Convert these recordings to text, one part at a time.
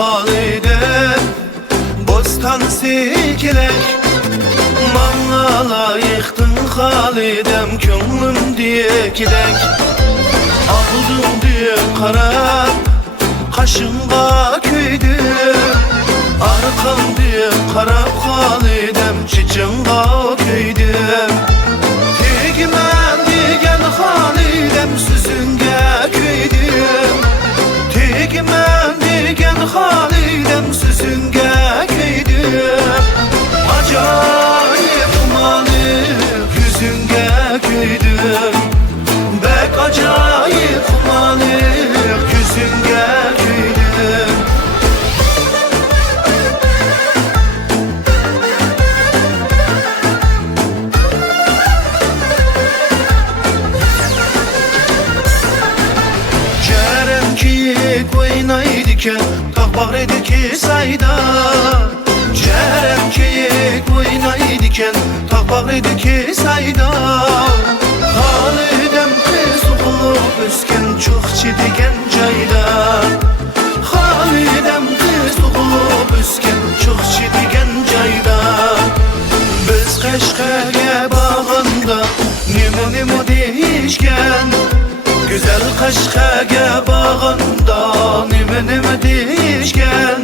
Halidem bostan sikilek Mağla yıktın Halidem Könlüm diyekilek Aldım diye karab Kaşımda köydüm Arkam diye karab Halidem Çiçeğimde köydüm Tegmen diyen Halidem Süzünge köydüm Tegmen diyen Halidem Süzünge köydüm Acayip umanık yüzünge köydüm Bek acayip umanık yüzünge köydüm Cerem ki oynaydıken Takbağredeki sayda Cerem keyik oynaydıken Takbağredeki sayda Halidem kız olup ösken Çok çidigen cayda Halidem kız olup ösken Çok çidigen cayda Biz Kaşgarga bağında Nimo deyişken Güzel Kaşgarga bağında Nimo deyişken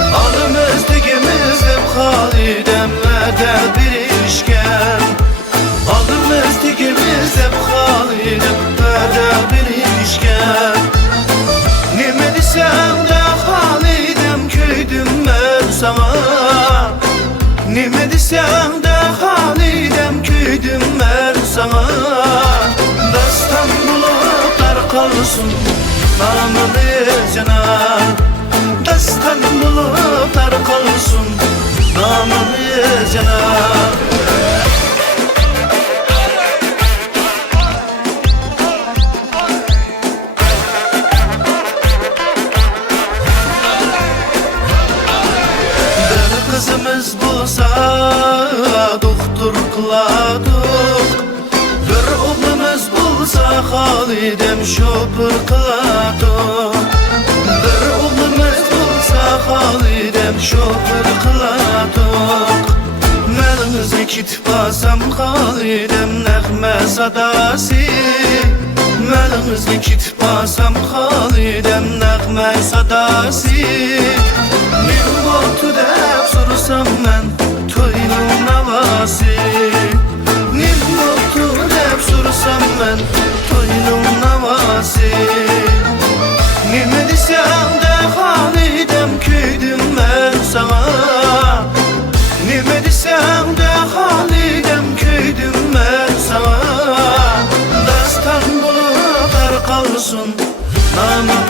Alımız digimiz hep Halidem'le bir işken Alımız digimiz hep Halidem'le bir işken Nime desem de Halidem köydüm ben sana Nime desem de Halidem köydüm ben sana Dastan bulutlar kalsın namını cana Dastan bulutlar kalsın namını cana Bir kızımız bulsa doktor kıladık Bir oğlumuz bulsa Halidem şoför kıladık Bir oğlumuz bulsa Halidem şoför kıladık Melimizi kitbasam Halidem nəğmə sadası Melimizi kitbasam Halidem nəğmə sadası Min botu deb sorsam mən toyunun havası Min botu deb sorsam mən toyunun havası Nime desem de Halidem köydüm ben sana Nime desem de Halidem köydüm ben sana Dastan bulutlar kalsın namı